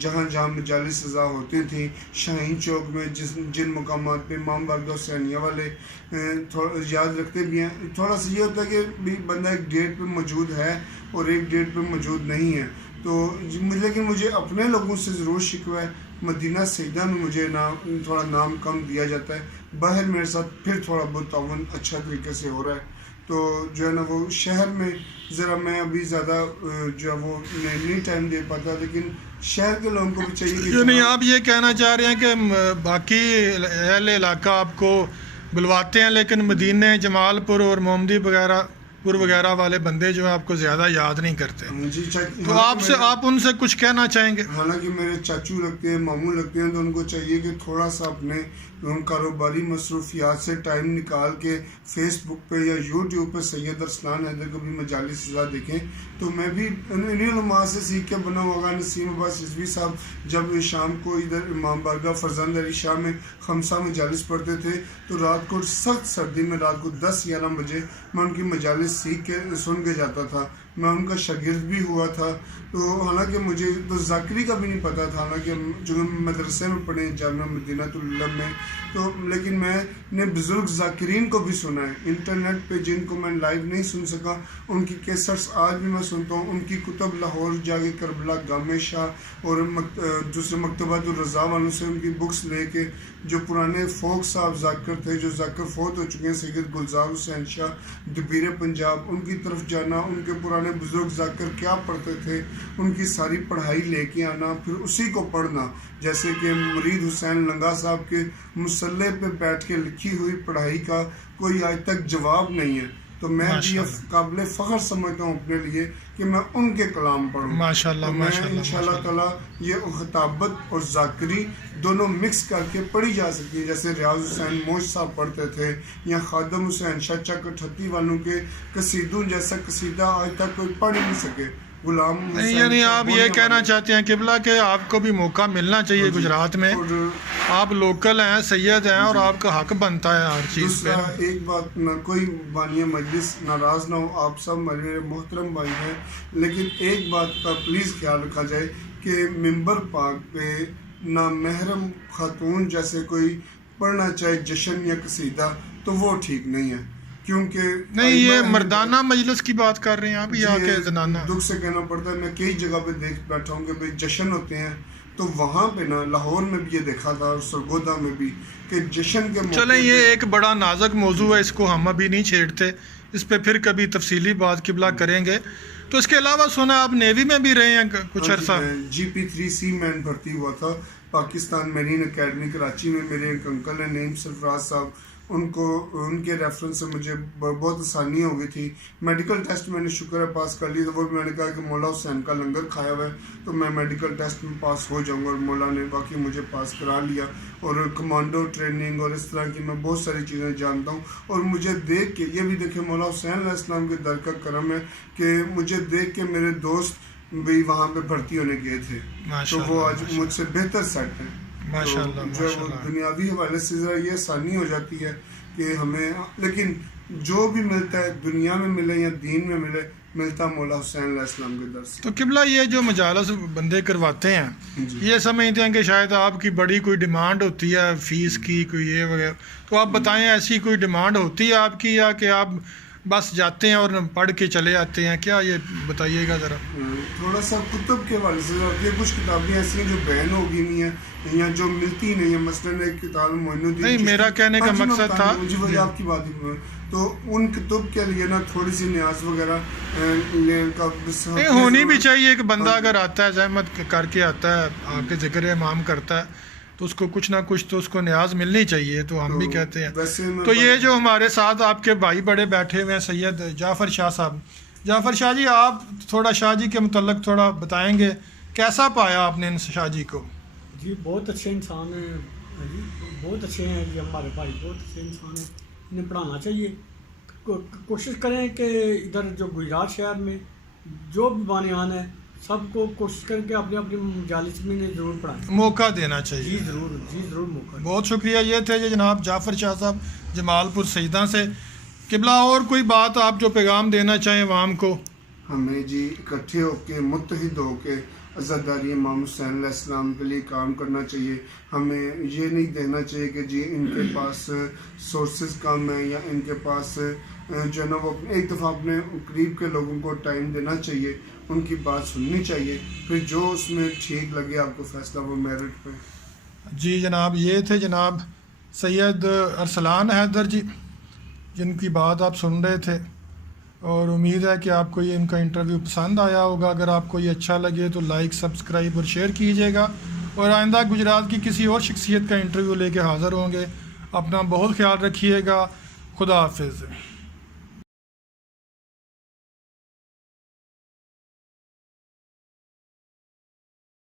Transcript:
جہاں جہاں مجالس رضا ہوتی تھیں، شاہین چوک میں جن مقامات پہ امام بارگاہ حسینیہ والے یاد رکھتے بھی ہیں. تھوڑا سا یہ ہوتا ہے کہ بھی بندہ ایک ڈیٹ پہ موجود ہے اور ایک ڈیٹ پہ موجود نہیں ہے. تو لیکن مجھے اپنے لوگوں سے ضرور شکوہ ہے. مدینہ سیدہ میں مجھے تھوڑا نام کم دیا جاتا ہے. باہر میرے ساتھ پھر تھوڑا بہت تعاون اچھا طریقے سے ہو رہا ہے. تو جو ہے نا وہ شہر میں ذرا میں ابھی زیادہ جو ہے وہ نہیں ٹائم دے پاتا، لیکن شہر کے لوگوں کو بھی چاہیے کہ یعنی آپ یہ کہنا چاہ رہے ہیں کہ باقی اہل علاقہ آپ کو بلواتے ہیں لیکن مدینے، جمال پور اور محمدی وغیرہ والے بندے جو ہیں آپ کو زیادہ یاد نہیں کرتے. جی تو آپ ان سے کچھ کہنا چاہیں گے؟ حالانکہ میرے چاچو لگتے ہیں، ماموں لگتے ہیں، تو ان کو چاہیے کہ تھوڑا سا اپنے کاروباری مصروفیات سے ٹائم نکال کے فیس بک پہ یا یوٹیوب پہ سید ارسلان حیدر کو بھی مجالس رضا دیکھیں. تو میں بھی انہیں علماء سے سیکھ کے بنا ہوگا. نسیم عباس رضوی صاحب جب شام کو ادھر امام بارگاہ فرزند علی شاہ میں خمسہ مجالس پڑھتے تھے تو رات کو سخت سردی میں رات کو 10-11 بجے میں ان کی مجالس سیکھ کے سن کے جاتا تھا. میں ان کا شاگرد بھی ہوا تھا. تو حالانکہ مجھے تو ذاکری کا بھی نہیں پتہ تھا، حالانکہ جو مدرسے میں پڑھے جامعہ مدینہ العلم میں، تو لیکن میں نے بزرگ ذاکرین کو بھی سنا ہے انٹرنیٹ پہ، جن کو میں لائیو نہیں سن سکا ان کی کیسٹس آج بھی میں سنتا ہوں. ان کی کتب لاہور جا کے کربلا، گامے شاہ اور دوسرے مکتبات الرضا والوں سے ان کی بکس لے کے، جو پرانے فوک صاحب ذاکر تھے، جو ذاکر فوت ہو چکے ہیں، سید گلزار حسین شاہ دبیر پنجاب، ان کی طرف جانا، ان کے پرانے بزرگ ذاکر کیا پڑھتے تھے ان کی ساری پڑھائی لے کے آنا، پھر اسی کو پڑھنا. جیسے کہ مرید حسین لنگا صاحب کے مصلح پہ بیٹھ کے لکھی ہوئی پڑھائی کا کوئی آج تک جواب نہیں ہے. تو میں بھی یہ قابل فخر سمجھتا ہوں اپنے لیے کہ میں ان کے کلام پڑھوں. ماشاءاللہ میں انشاءاللہ تعالیٰ یہ خطابت اور ذاکری دونوں مکس کر کے پڑھی جا سکتی ہے، جیسے ریاض حسین موج صاحب پڑھتے تھے یا خادم حسین شاہ چکٹھتی والوں کے قصیدوں جیسا قصیدہ آج تک کوئی پڑھ ہی نہیں سکے. غلام حسین یعنی آپ یہ کہنا چاہتے ہیں قبلہ کہ آپ کو بھی موقع ملنا چاہیے گجرات میں، آپ لوکل ہیں، سید ہیں اور آپ کا حق بنتا ہے ہر چیز پہ. ایک بات نہ کوئی بانی مجلس ناراض نہ ہو، آپ سب میرے محترم بھائی ہیں، لیکن ایک بات کا پلیز خیال رکھا جائے کہ ممبر پاک پہ نہ محرم خاتون جیسے کوئی پڑھنا چاہے جشن یا قصیدہ تو وہ ٹھیک نہیں ہے. کیونکہ نہیں، یہ مردانہ مجلس کی بات کر رہے ہیں آپ یا کہ زنانہ؟ دکھ سے کہنا پڑتا ہے، میں کئی جگہ پہ دیکھ بیٹھا ہوں کہ بھئی جشن ہوتے ہیں، تو وہاں پہ نا لاہور میں بھی یہ دیکھا تھا اور سرگودا میں بھی کہ جشن کے موقع. چلیں یہ ایک بڑا نازک موضوع ہے، اس کو ہم ابھی نہیں چھیڑتے، اس پہ پھر کبھی تفصیلی بات قبلہ کریں گے. تو اس کے علاوہ سنا آپ نیوی میں بھی رہے ہیں کچھ عرصہ؟ GP3C میں بھرتی ہوا تھا پاکستان میرین اکیڈمی کراچی میں. میرے ایک انکل ہیں نعیم سرفراز صاحب، ان کے ریفرنس سے مجھے بہت آسانی ہو گئی تھی. میڈیکل ٹیسٹ میں نے شکر ہے پاس کر لی، تو وہ بھی میں نے کہا کہ مولا حسین کا لنگر کھایا ہوا ہے تو میں میڈیکل ٹیسٹ میں پاس ہو جاؤں گا، اور مولا نے باقی مجھے پاس کرا لیا. اور کمانڈو ٹریننگ اور اس طرح کی میں بہت ساری چیزیں جانتا ہوں. اور مجھے دیکھ کے یہ بھی دیکھیں مولا حسین علیہ السلام کے در کا کرم ہے کہ مجھے دیکھ کے میرے دوست بھی وہاں پہ بھرتی ہونے گئے تھے، تو وہ آج مجھ سے بہتر سیٹ ہیں. جو دنیاوی حوالے سے ذرا یہ آسانی ہو جاتی ہے کہ ہمیں، لیکن جو بھی ملتا ہے دنیا میں ملے یا دین میں ملے، ملتا مولا حسین علیہ السلام کے در سے. تو قبلہ یہ جو مجالس بندے کرواتے ہیں یہ سمجھتے ہیں کہ شاید آپ کی بڑی کوئی ڈیمانڈ ہوتی ہے فیس کی، کوئی یہ وغیرہ، تو آپ بتائیں ایسی کوئی ڈیمانڈ ہوتی ہے آپ کی یا کہ آپ بس جاتے ہیں اور پڑھ کے چلے آتے ہیں؟ کیا یہ بتائیے گا ذرا. تھوڑا سا کتب کے حوالے سے یہ کچھ کتابیں ایسی ہیں جو بین ہو گئی نہیں ہیں یا جو ملتی نہیں ہیں. مثلاً ایک کتاب معین الدین، نہیں میرا کہنے کا مقصد تھا جی وہی آپ کی بات ہی، تو ان کتب کے لیے نا تھوڑی سی نیاز وغیرہ ہونی بھی چاہیے. کہ بندہ اگر آتا ہے زحمت کر کے آتا ہے، آپ کے ذکر امام کرتا ہے، تو اس کو کچھ نہ کچھ تو اس کو نیاز ملنی چاہیے. تو ہم بھی کہتے ہیں. تو یہ جو ہمارے ساتھ آپ کے بھائی بڑے بیٹھے ہوئے ہیں سید جعفر شاہ صاحب، جعفر شاہ جی آپ تھوڑا شاہ جی کے متعلق تھوڑا بتائیں گے، کیسا پایا آپ نے ان شاہ جی کو؟ جی بہت اچھے انسان ہیں جی، بہت اچھے ہیں جی، ہمارے بھائی بہت اچھے انسان ہیں. انہیں پڑھانا چاہیے. کوشش کریں کہ ادھر جو گجرات شہر میں جو بھی بانیان ہے سب کو کوشش کریں کہ اپنے اپنے مجالس میں انہیں ضرور پڑھائیں، موقع دینا چاہیے. جی ضرور موقع. بہت شکریہ. یہ تھے جی جناب جعفر شاہ صاحب جمال پور سیدہ سے. قبلہ اور کوئی بات آپ جو پیغام دینا چاہیں عوام کو؟ ہمیں جی اکٹھے ہو کے، متحد ہو کے عزاداری امام حسین علیہ السلام کے لیے کام کرنا چاہیے. ہمیں یہ نہیں دیکھنا چاہیے کہ جی ان کے پاس سورسز کم ہیں یا ان کے پاس جو ہے نا وہ ایک دفعہ اپنے قریب کے لوگوں کو ٹائم دینا چاہیے, ان کی بات سننی چاہیے, پھر جو اس میں ٹھیک لگے آپ کو فیصلہ وہ میرٹ پہ. جی جناب, یہ تھے جناب سید ارسلان حیدر جی, جن کی بات آپ سن رہے تھے, اور امید ہے کہ آپ کو یہ ان کا انٹرویو پسند آیا ہوگا. اگر آپ کو یہ اچھا لگے تو لائک, سبسکرائب اور شیئر کیجیے گا, اور آئندہ گجرات کی کسی اور شخصیت کا انٹرویو لے کے حاضر ہوں گے. اپنا بہت خیال رکھیے گا. خدا حافظ.